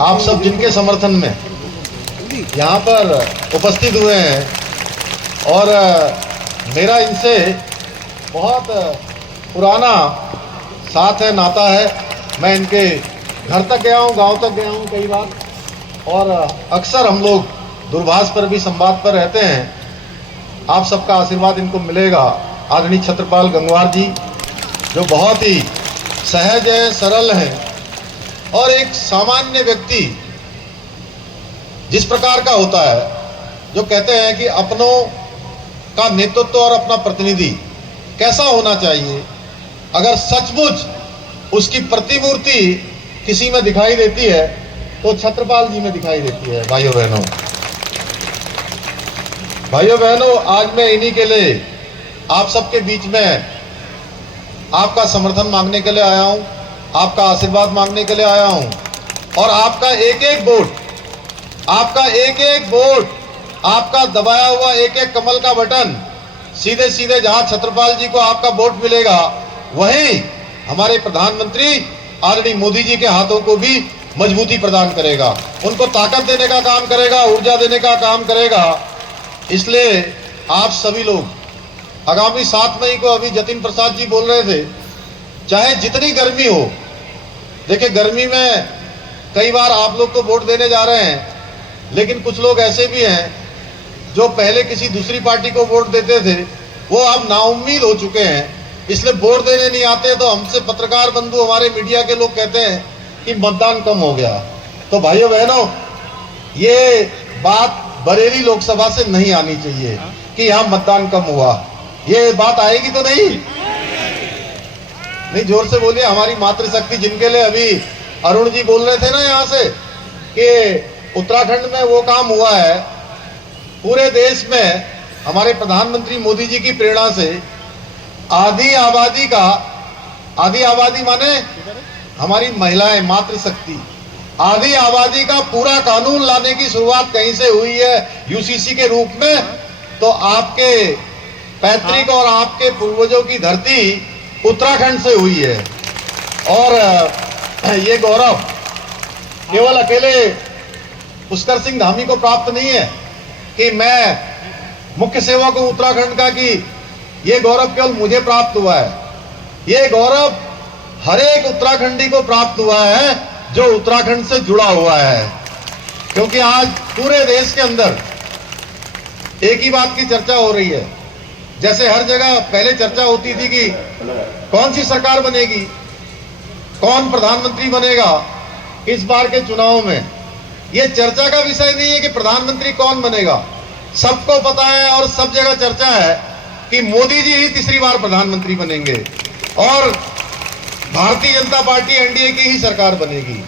आप सब जिनके समर्थन में यहाँ पर उपस्थित हुए हैं और मेरा इनसे बहुत पुराना साथ है, नाता है। मैं इनके घर तक गया हूँ, गांव तक गया हूँ कई बार, और अक्सर हम लोग दूरभाष पर भी संवाद पर रहते हैं। आप सबका आशीर्वाद इनको मिलेगा। आदरणीय छत्रपाल गंगवार जी जो बहुत ही सहज है, सरल है और एक सामान्य व्यक्ति जिस प्रकार का होता है, जो कहते हैं कि अपनों का नेतृत्व और अपना प्रतिनिधि कैसा होना चाहिए, अगर सचमुच उसकी प्रतिमूर्ति किसी में दिखाई देती है तो छत्रपाल जी में दिखाई देती है। भाइयों बहनों, आज मैं इन्हीं के लिए आप सबके बीच में आपका समर्थन मांगने के लिए आया हूं, आपका आशीर्वाद मांगने के लिए आया हूं, और आपका एक एक वोट, आपका दबाया हुआ एक एक कमल का बटन सीधे सीधे जहां छत्रपाल जी को आपका वोट मिलेगा, वहीं हमारे प्रधानमंत्री आदरणीय मोदी जी के हाथों को भी मजबूती प्रदान करेगा, उनको ताकत देने का काम करेगा, ऊर्जा देने का काम करेगा। इसलिए आप सभी लोग आगामी 7 मई को, अभी जतिन प्रसाद जी बोल रहे थे, चाहे जितनी गर्मी हो, देखिए गर्मी में कई बार आप लोग तो वोट देने जा रहे हैं, लेकिन कुछ लोग ऐसे भी हैं जो पहले किसी दूसरी पार्टी को वोट देते थे, वो अब नाउम्मीद हो चुके हैं, इसलिए वोट देने नहीं आते। तो हमसे पत्रकार बंधु, हमारे मीडिया के लोग कहते हैं कि मतदान कम हो गया। तो भाइयों बहनों, ये बात बरेली लोकसभा से नहीं आनी चाहिए कि यहाँ मतदान कम हुआ। ये बात आएगी तो नहीं, जोर से बोलिए। हमारी मातृशक्ति, जिनके लिए अभी अरुण जी बोल रहे थे ना यहाँ से कि उत्तराखंड में वो काम हुआ है, पूरे देश में हमारे प्रधानमंत्री मोदी जी की प्रेरणा से आधी आबादी माने हमारी महिलाएं, मातृशक्ति, आधी आबादी का पूरा कानून लाने की शुरुआत कहीं से हुई है, यूसीसी के रूप में। तो आपके पैतृक और आपके पूर्वजों की धरती उत्तराखंड से हुई है, और ये गौरव केवल अकेले पुष्कर सिंह धामी को प्राप्त नहीं है कि मैं मुख्य सेवक हूं उत्तराखंड का, कि ये गौरव केवल मुझे प्राप्त हुआ है। ये गौरव हर एक उत्तराखंडी को प्राप्त हुआ है जो उत्तराखंड से जुड़ा हुआ है, क्योंकि आज पूरे देश के अंदर एक ही बात की चर्चा हो रही है। जैसे हर जगह पहले चर्चा होती थी कि कौन सी सरकार बनेगी, कौन प्रधानमंत्री बनेगा इस बार के चुनाव में, यह चर्चा का विषय नहीं है कि प्रधानमंत्री कौन बनेगा। सबको पता है और सब जगह चर्चा है कि मोदी जी ही तीसरी बार प्रधानमंत्री बनेंगे और भारतीय जनता पार्टी एनडीए की ही सरकार बनेगी।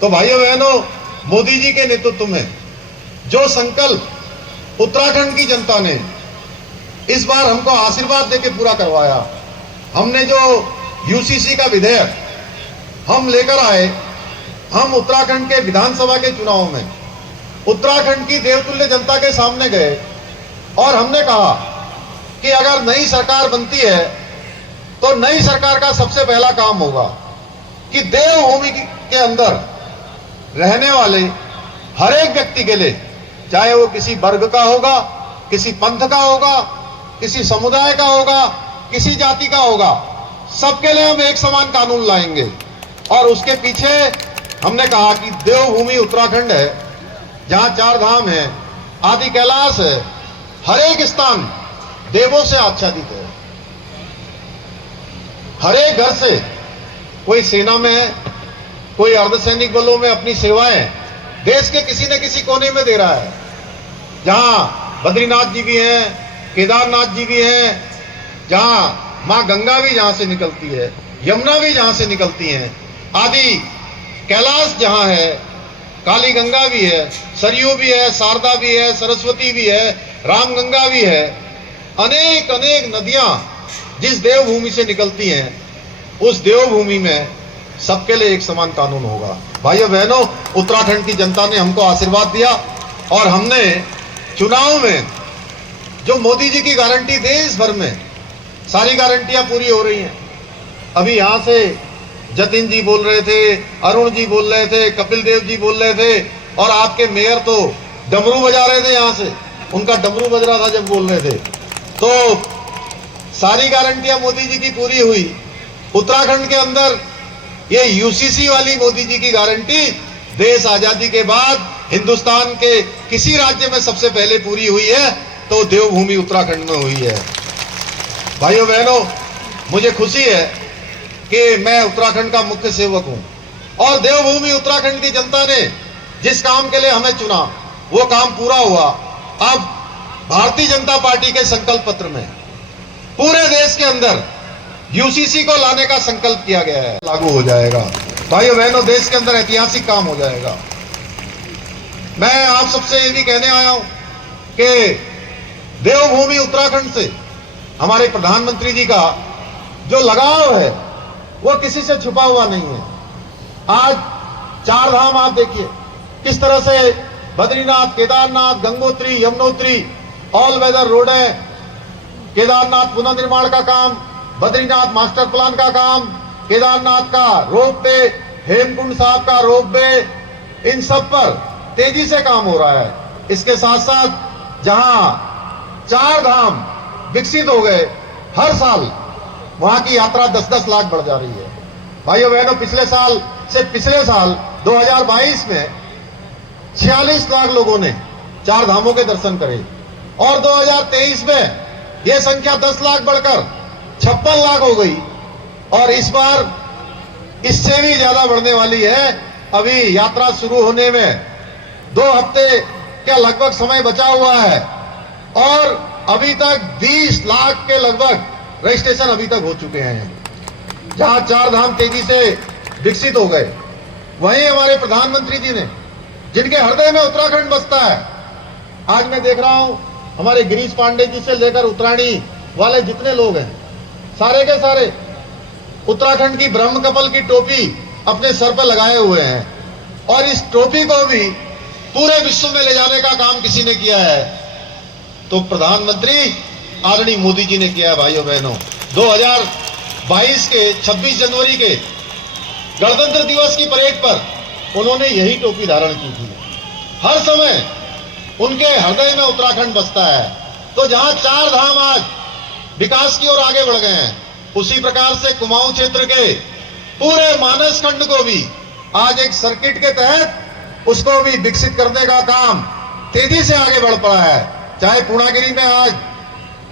तो भाइयों बहनों, मोदी जी के नेतृत्व में जो संकल्प उत्तराखंड की जनता ने इस बार हमको आशीर्वाद देके पूरा करवाया, हमने जो यूसीसी का विधेयक हम लेकर आए, हम उत्तराखंड के विधानसभा के चुनाव में उत्तराखंड की देवतुल्य जनता के सामने गए और हमने कहा कि अगर नई सरकार बनती है तो नई सरकार का सबसे पहला काम होगा कि देवभूमि के अंदर रहने वाले हर एक व्यक्ति के लिए, चाहे वो किसी वर्ग का होगा, किसी पंथ का होगा, किसी समुदाय का होगा, किसी जाति का होगा, सबके लिए हम एक समान कानून लाएंगे। और उसके पीछे हमने कहा कि देवभूमि उत्तराखंड है, जहां 4 धाम है, आदि कैलाश है, हर एक स्थान देवों से आच्छादित है। हर एक घर से, कोई सेना में है, कोई अर्धसैनिक बलों में अपनी सेवाएं देश के किसी न किसी कोने में दे रहा है, जहां बद्रीनाथ जी भी हैं, केदारनाथ जी भी हैं, जहां मां गंगा भी जहां से निकलती है, यमुना भी जहां से निकलती हैं, आदि कैलाश जहां है, काली गंगा भी है, सरयू भी है, शारदा भी है, सरस्वती भी है, रामगंगा भी है। अनेक अनेक नदियां जिस देवभूमि से निकलती हैं, उस देवभूमि में सबके लिए एक समान कानून होगा। भाइयों बहनों, उत्तराखंड की जनता ने हमको आशीर्वाद दिया और हमने चुनाव में जो मोदी जी की गारंटी, देश भर में सारी गारंटियां पूरी हो रही हैं। अभी यहां से जतिन जी बोल रहे थे, अरुण जी बोल रहे थे, कपिल देव जी बोल रहे थे, और आपके मेयर तो डमरू बजा रहे थे। यहां से उनका डमरू बज रहा था जब बोल रहे थे। तो सारी गारंटियां मोदी जी की पूरी हुई। उत्तराखंड के अंदर ये यूसीसी वाली मोदी जी की गारंटी देश आजादी के बाद हिंदुस्तान के किसी राज्य में सबसे पहले पूरी हुई है, तो देवभूमि उत्तराखंड में हुई है। भाइयों बहनों, मुझे खुशी है कि मैं उत्तराखंड का मुख्य सेवक हूं, और देवभूमि उत्तराखंड की जनता ने जिस काम के लिए हमें चुना वो काम पूरा हुआ। अब भारतीय जनता पार्टी के संकल्प पत्र में पूरे देश के अंदर यूसीसी को लाने का संकल्प किया गया है, लागू हो जाएगा। भाइयों बहनों, देश के अंदर ऐतिहासिक काम हो जाएगा। मैं आप सबसे ये भी कहने आया हूं कि देवभूमि उत्तराखंड से हमारे प्रधानमंत्री जी का जो लगाव है वो किसी से छुपा हुआ नहीं है। आज चार धाम आप देखिए किस तरह से Badrinath, Kedarnath, Gangotri, Yamunotri all weather road है। केदारनाथ पुनर्निर्माण का काम, बद्रीनाथ मास्टर प्लान का काम, केदारनाथ का रोप वे, हेमकुंड साहब का रोप वे, इन सब पर तेजी से काम हो रहा है। इसके साथ साथ जहां चार धाम विकसित हो गए, हर साल वहां की यात्रा 10-10 लाख बढ़ जा रही है। भाइयों बहनों, पिछले साल से पिछले साल 2022 में 46 लाख लोगों ने चार धामों के दर्शन करे, और 2023 में यह संख्या 10 लाख बढ़कर 56 लाख हो गई, और इस बार इससे भी ज्यादा बढ़ने वाली है। अभी यात्रा शुरू होने में 2 हफ्ते का लगभग समय बचा हुआ है, और अभी तक 20 लाख के लगभग रजिस्ट्रेशन अभी तक हो चुके हैं। जहां चार धाम तेजी से विकसित हो गए, वहीं हमारे प्रधानमंत्री जी ने, जिनके हृदय में उत्तराखंड बसता है, आज मैं देख रहा हूं हमारे गिरीश पांडे जी से लेकर उत्तरायणी वाले जितने लोग हैं, सारे के सारे उत्तराखंड की ब्रह्म कमल की टोपी अपने सर पर लगाए हुए हैं, और इस टोपी को भी पूरे विश्व में ले जाने का काम किसी ने किया है, तो प्रधानमंत्री आदरणीय मोदी जी ने किया है। भाइयों बहनों, 2022 के 26 जनवरी के गणतंत्र दिवस की परेड पर उन्होंने यही टोपी धारण की थी। हर समय उनके हृदय में उत्तराखंड बसता है। तो जहां चार धाम आज विकास की ओर आगे बढ़ गए हैं, उसी प्रकार से कुमाऊं क्षेत्र के पूरे मानस खंड को भी आज एक सर्किट के तहत उसको भी विकसित करने का काम तेजी से आगे बढ़ पड़ा है। चाहे पूर्णागिरी में आज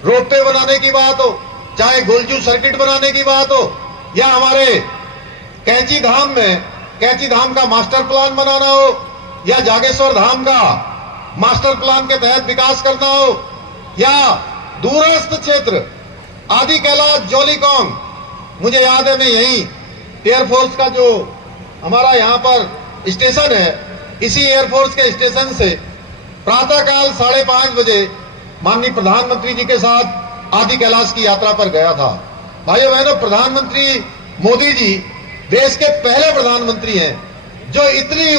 रोपवे बनाने की बात हो, चाहे गोलजू सर्किट बनाने की बात हो, या हमारे कैंची धाम में कैंची धाम का मास्टर प्लान बनाना हो, या जागेश्वर धाम का मास्टर प्लान के तहत विकास करना हो, या दूरस्थ क्षेत्र आदि कैलाश, जौलीकौंग। मुझे याद है, मैं यही एयरफोर्स का जो हमारा यहाँ पर स्टेशन है, इसी एयरफोर्स के स्टेशन से प्रातःकाल 5:30 बजे माननीय प्रधानमंत्री जी के साथ आदि कैलाश की यात्रा पर गया था। भाइयों बहनों, प्रधानमंत्री मोदी जी देश के पहले प्रधानमंत्री हैं जो इतनी